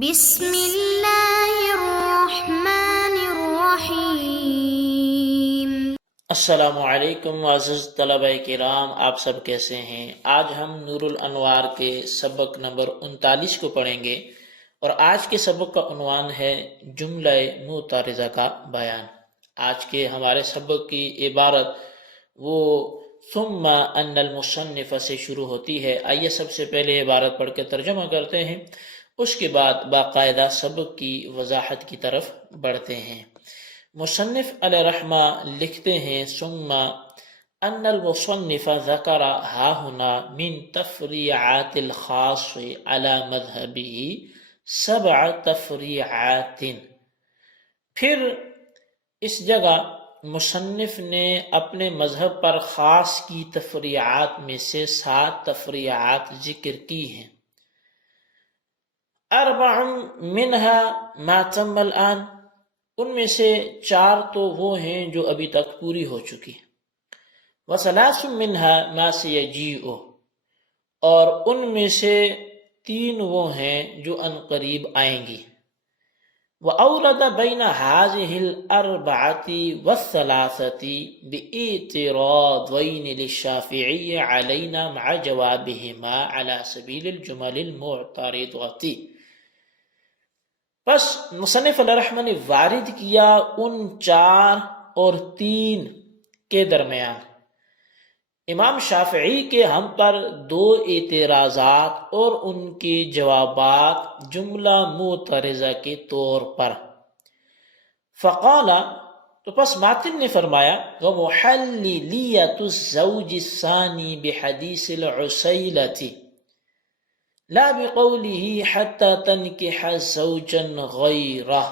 بسم اللہ الرحمن الرحیم۔ السلام علیکم معزز طلبہ کرام، آپ سب کیسے ہیں؟ آج ہم نور الانوار کے سبق نمبر 39 کو پڑھیں گے اور آج کے سبق کا عنوان ہے جملہ معترضہ کا بیان۔ آج کے ہمارے سبق کی عبارت وہ ثم ان المصنف سے شروع ہوتی ہے۔ آئیے سب سے پہلے عبارت پڑھ کے ترجمہ کرتے ہیں، اس کے بعد باقاعدہ سبق کی وضاحت کی طرف بڑھتے ہیں۔ مصنف علیہ رحمہ لکھتے ہیں ثم ان المصنف ذکر ہا ہنا من تفریعات الخاص علی مذہبہ 7 تفریعات۔ پھر اس جگہ مصنف نے اپنے مذہب پر خاص کی تفریعات میں سے 7 تفریعات ذکر کی ہیں۔ 4 منہا ما تم الآن، ان میں سے 4 تو وہ ہیں جو ابھی تک پوری ہو چکی ہیں۔ وثلاث منہا ما سیجیء، اور ان میں سے 3 وہ ہیں جو ان قریب آئیں گی۔ وأورد بين هذه الأربعة والثلاثة باعتراضين للشافعي علينا مع جوابهما على سبيل الجمل المعترضة۔ بس مصنف علیہ رحمہ نے وارد کیا ان 4 اور 3 کے درمیان امام شافعی کے ہم پر 2 اعتراضات اور ان کے جوابات جملہ معترضہ کے طور پر۔ فقال، تو پس ماتن نے فرمایا ومحللیت الزوج الثانی بحدیث العسیلۃ لا بقوله حتى تنکح زوجا غیرہ،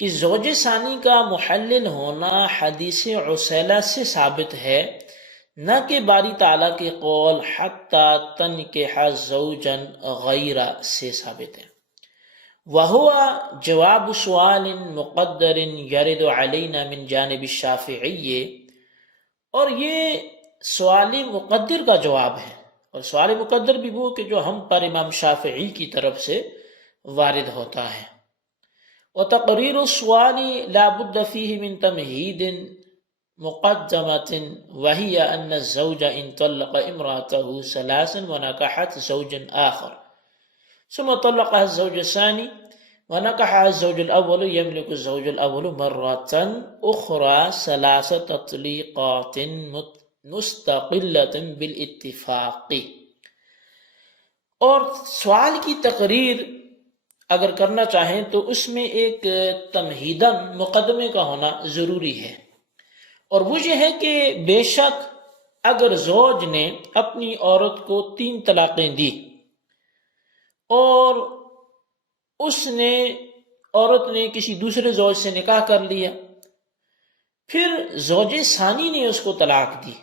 کہ زوج ثانی کا محلل ہونا حدیث عسیلہ سے ثابت ہے، نہ کہ باری تعالیٰ کے قول حتی تنکح زوجا غیرہ سے ثابت ہے۔ وہو جواب سوال مقدر یرد علینا من جانب الشافعی، اور یہ سوال مقدر کا جواب ہے، اور سوال مقدر بھی وہ کہ جو ہم پر امام شافعی کی طرف سے وارد ہوتا ہے۔ وتقریر السؤال لا بد فيه من تمہید مقدمة وهي ان الزوج ان طلق امرأته 3 ونكحت زوجا آخر ثم طلقها الزوج الثاني ونكحها الزوج الأول يملك الزوج الأول مرة أخرى 3 تطليقات مستقلة بالاتفاق۔ اور سوال کی تقریر اگر کرنا چاہیں تو اس میں ایک تمہیدن مقدمے کا ہونا ضروری ہے، اور وہ یہ ہے کہ بے شک اگر زوج نے اپنی عورت کو 3 طلاقیں دی اور عورت نے کسی دوسرے زوج سے نکاح کر لیا، پھر زوج ثانی نے اس کو طلاق دی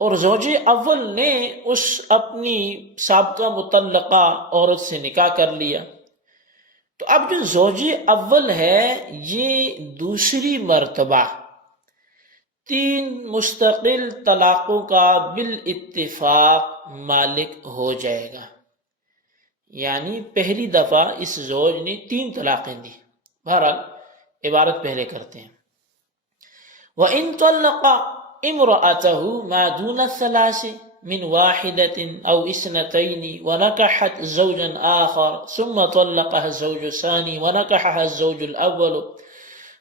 اور زوج اول نے اس اپنی سابقہ مطلقہ عورت سے نکاح کر لیا، تو اب جو زوج اول ہے یہ دوسری مرتبہ 3 مستقل طلاقوں کا بالاتفاق مالک ہو جائے گا، یعنی پہلی دفعہ اس زوج نے 3 طلاقیں دی۔ بہرحال عبارت پہلے کرتے ہیں۔ وَإِن طَلَّقَ امرأته ما دون 3 من 1 أو 2 ونكحت زوجا آخر ثم طلقها الزوج الثاني ونكحها الزوج الأول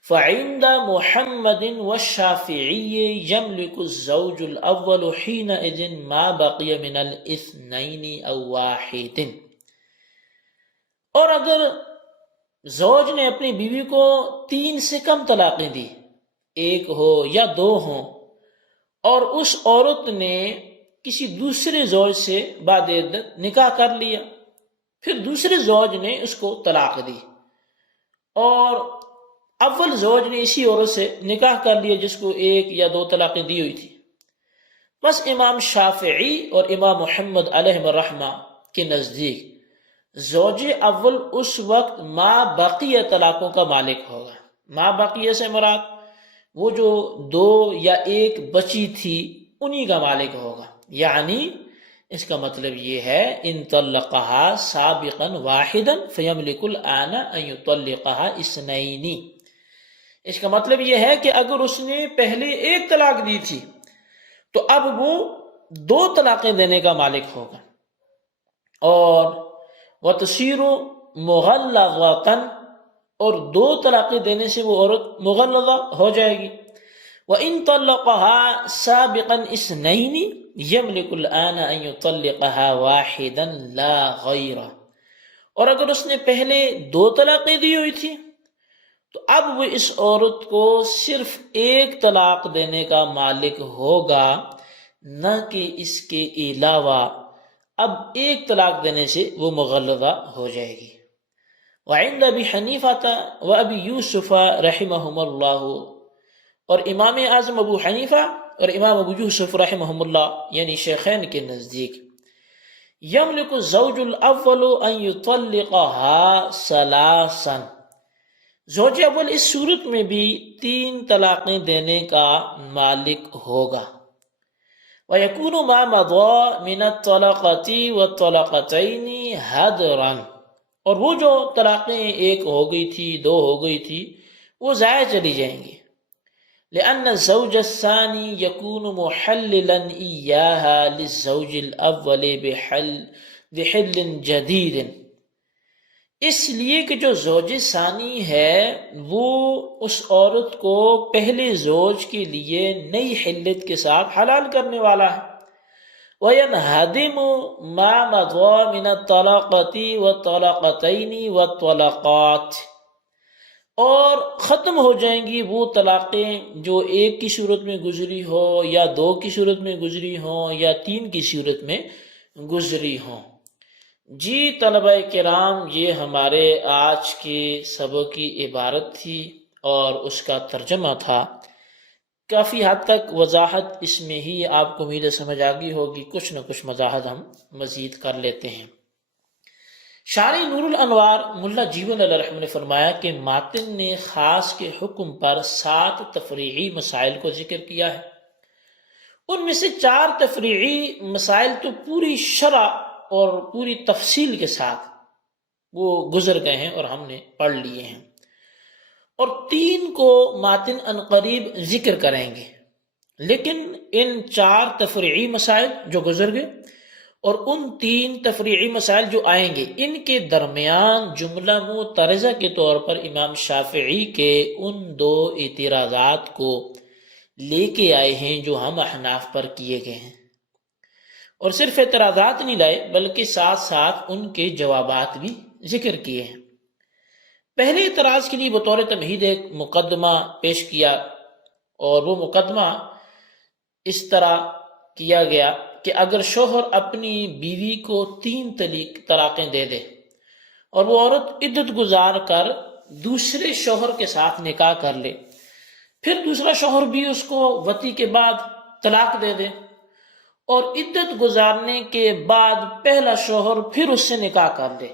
فعند محمد والشافعي يملك الزوج الأول حينئذ ما بقي من 2 أو 1۔ اور اگر زوج نے اپنی بیوی کو 3 سے کم طلاقیں دی، 1 ہو یا 2 ہوں، اور اس عورت نے کسی دوسرے زوج سے بعد عدت نکاح کر لیا، پھر دوسرے زوج نے اس کو طلاق دی اور اول زوج نے اسی عورت سے نکاح کر لیا جس کو 1 یا 2 طلاقیں دی ہوئی تھی، بس امام شافعی اور امام محمد علیہ الرحمہ کے نزدیک زوج اول اس وقت ما بقیہ طلاقوں کا مالک ہوگا۔ ما بقیہ سے مراد وہ جو 2 یا 1 بچی تھی انہی کا مالک ہوگا، یعنی اس کا مطلب یہ ہے ان طلقها سابقا واحدا فیملک الآن ان یطلقها اثنین، اس کا مطلب یہ ہے کہ اگر اس نے پہلے ایک طلاق دی تھی تو اب وہ 2 طلاقیں دینے کا مالک ہوگا، اور وتصیر مغلظۃ، اور 2 طلاقیں دینے سے وہ عورت مغلظہ ہو جائے گی۔ وَإِن طَلَّقَهَا سَابِقًا اثْنَيْنِ يَمْلِكُ الْآنَ أَن يُطَلِّقَهَا وَاحِدًا لَا غَيْرَ، اور اگر اس نے پہلے 2 طلاقیں دی ہوئی تھی تو اب وہ اس عورت کو صرف 1 طلاق دینے کا مالک ہوگا، نہ کہ اس کے علاوہ۔ اب 1 طلاق دینے سے وہ مغلظہ ہو جائے گی۔ وعند ابی حنیفہ و ابی یوسف رحمہم اللہ، اور امام اعظم ابو حنیفہ اور امام ابو یوسف رحمہم اللہ یعنی شیخین کے نزدیک، یملک الزوج الاول ان یطلقها ثلاثا، زوج اول اس صورت میں بھی 3 طلاقیں دینے کا مالک ہوگا۔ وَيَكُونُ مَا مَضَى مِنَ الطَّلَقَةِ وَالطَّلَقَتَيْنِ هَدْرًا، اور وہ جو طلاقیں 1 ہو گئی تھی 2 ہو گئی تھی وہ ضائع چلی جائیں گی، لأن الزوج الثاني يكون محللا إياها للزوج الأول بحل جديد، اس لیے کہ جو زوج ثانی ہے وہ اس عورت کو پہلے زوج کے لیے نئی حلت کے ساتھ حلال کرنے والا ہے۔ وَيَنْهَدِمُ مَا مَضَى مِنَ الطَّلَقَةِ وَالطَّلَقَتَيْنِ وَالطَّلَقَاتِ، اور ختم ہو جائیں گی وہ طلاقیں جو 1 کی صورت میں گزری ہو یا 2 کی صورت میں گزری ہوں یا 3 کی صورت میں گزری ہوں۔ جی طلبہ کرام، یہ ہمارے آج کے سبق کی عبارت تھی اور اس کا ترجمہ تھا۔ کافی حد تک وضاحت اس میں ہی آپ کو امید سمجھ آ گئی ہوگی، کچھ نہ کچھ وضاحت ہم مزید کر لیتے ہیں۔ شارح نور الانوار ملا جیون علیہ الرحمہ نے فرمایا کہ ماتن نے خاص کے حکم پر 7 تفریعی مسائل کو ذکر کیا ہے، ان میں سے 4 تفریعی مسائل تو پوری شرح اور پوری تفصیل کے ساتھ وہ گزر گئے ہیں اور ہم نے پڑھ لیے ہیں، اور 3 کو ماتن عنقریب ذکر کریں گے، لیکن ان 4 تفریعی مسائل جو گزر گئے اور ان 3 تفریعی مسائل جو آئیں گے، ان کے درمیان جملہ معترضہ کے طور پر امام شافعی کے ان 2 اعتراضات کو لے کے آئے ہیں جو ہم احناف پر کیے گئے ہیں، اور صرف اعتراضات نہیں لائے بلکہ ساتھ ساتھ ان کے جوابات بھی ذکر کیے ہیں۔ پہلے اعتراض کے لیے بطور تمہید ایک مقدمہ پیش کیا، اور وہ مقدمہ اس طرح کیا گیا کہ اگر شوہر اپنی بیوی کو 3 طلاقیں دے دے اور وہ عورت عدت گزار کر دوسرے شوہر کے ساتھ نکاح کر لے، پھر دوسرا شوہر بھی اس کو وطی کے بعد طلاق دے دے، اور عدت گزارنے کے بعد پہلا شوہر پھر اس سے نکاح کر لے،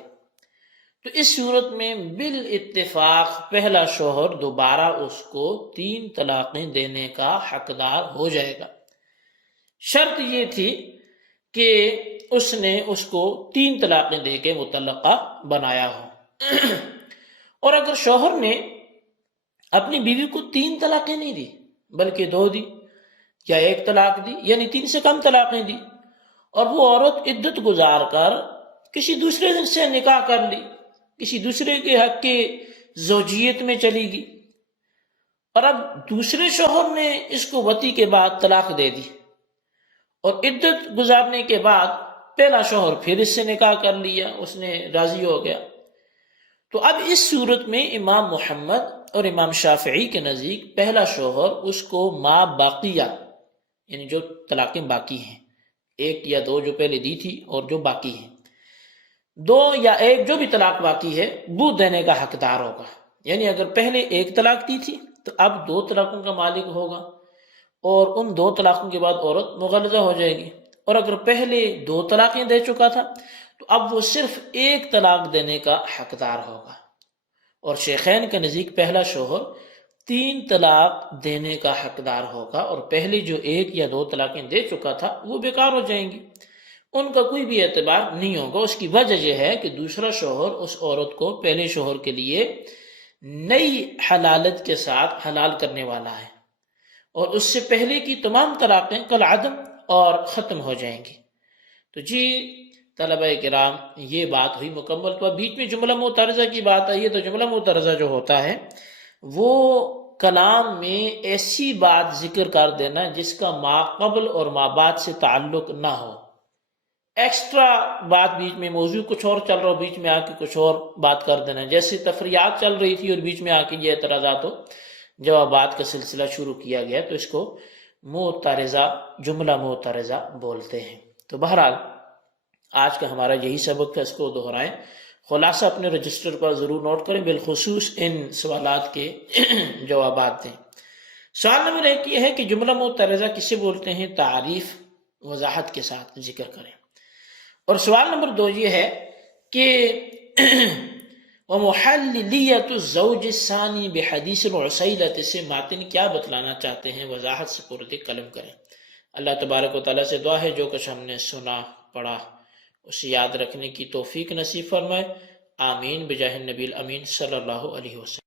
تو اس صورت میں بالاتفاق پہلا شوہر دوبارہ اس کو 3 طلاقیں دینے کا حقدار ہو جائے گا۔ شرط یہ تھی کہ اس نے اس کو 3 طلاقیں دے کے مطلقہ بنایا ہو، اور اگر شوہر نے اپنی بیوی کو 3 طلاقیں نہیں دی بلکہ 2 دی یا 1 طلاق دی، یعنی 3 سے کم طلاقیں دی، اور وہ عورت عدت گزار کر کسی دوسرے سے نکاح کر لی، کسی دوسرے کے حق کے زوجیت میں چلی گئی، اور اب دوسرے شوہر نے اس کو وطی کے بعد طلاق دے دی، اور عدت گزارنے کے بعد پہلا شوہر پھر اس سے نکاح کر لیا، اس نے راضی ہو گیا، تو اب اس صورت میں امام محمد اور امام شافعی کے نزدیک پہلا شوہر اس کو ما باقیہ، یعنی جو طلاقیں باقی ہیں، 1 یا 2 جو پہلے دی تھی اور جو باقی ہیں، 2 یا 1 جو بھی طلاق باقی ہے وہ دینے کا حقدار ہوگا۔ یعنی اگر پہلے 1 طلاق دی تھی تو اب 2 طلاقوں کا مالک ہوگا، اور ان 2 طلاقوں کے بعد عورت مغلظہ ہو جائے گی، اور اگر پہلے 2 طلاقیں دے چکا تھا تو اب وہ صرف 1 طلاق دینے کا حقدار ہوگا، اور شیخین کے نزدیک پہلا شوہر 3 طلاق دینے کا حقدار ہوگا، اور پہلے جو 1 یا 2 طلاقیں دے چکا تھا وہ بیکار ہو جائیں گی۔ ان کا کوئی بھی اعتبار نہیں ہوگا۔ اس کی وجہ یہ ہے کہ دوسرا شوہر اس عورت کو پہلے شوہر کے لیے نئی حلالت کے ساتھ حلال کرنے والا ہے، اور اس سے پہلے کی تمام طلاقیں کالعدم اور ختم ہو جائیں گی۔ تو جی طلبہ کرام، یہ بات ہوئی مکمل۔ تو اب بیچ میں جملہ معترضہ کی بات آئی ہے، تو جملہ معترضہ جو ہوتا ہے وہ کلام میں ایسی بات ذکر کر دینا جس کا ما قبل اور ما بعد سے تعلق نہ ہو، ایکسٹرا بات، بیچ میں موضوع کچھ اور چل رہا ہو، بیچ میں آ کے کچھ اور بات کر دینا، جیسے تفریحات چل رہی تھی اور بیچ میں آ کے یہ اعتراضات و جوابات کا سلسلہ شروع کیا گیا، تو اس کو معترضہ، جملہ معترضہ بولتے ہیں۔ تو بہرحال آج کا ہمارا یہی سبق ہے، اس کو دہرائیں، خلاصہ اپنے رجسٹر پر ضرور نوٹ کریں، بالخصوص ان سوالات کے جوابات دیں۔ سوال نمبر 1 یہ ہے کہ جملہ معترضہ کسے بولتے ہیں؟ تعریف، وضاحت کے ساتھ ذکر کریں۔ اور سوال نمبر 2 یہ ہے کہ وَمُحَلِّلِيَّةُ الزَّوْجِ الثَّانِي بِحَدِيثِ الْعُسَيْلَةِ سے ماتن کیا بتلانا چاہتے ہیں؟ وضاحت سے پرد قلم کریں۔ اللہ تبارک و تعالیٰ سے دعا ہے جو کچھ ہم نے سنا پڑھا اسے یاد رکھنے کی توفیق نصیب فرمائے، آمین بجاہ النبی الامین صلی اللہ علیہ وسلم۔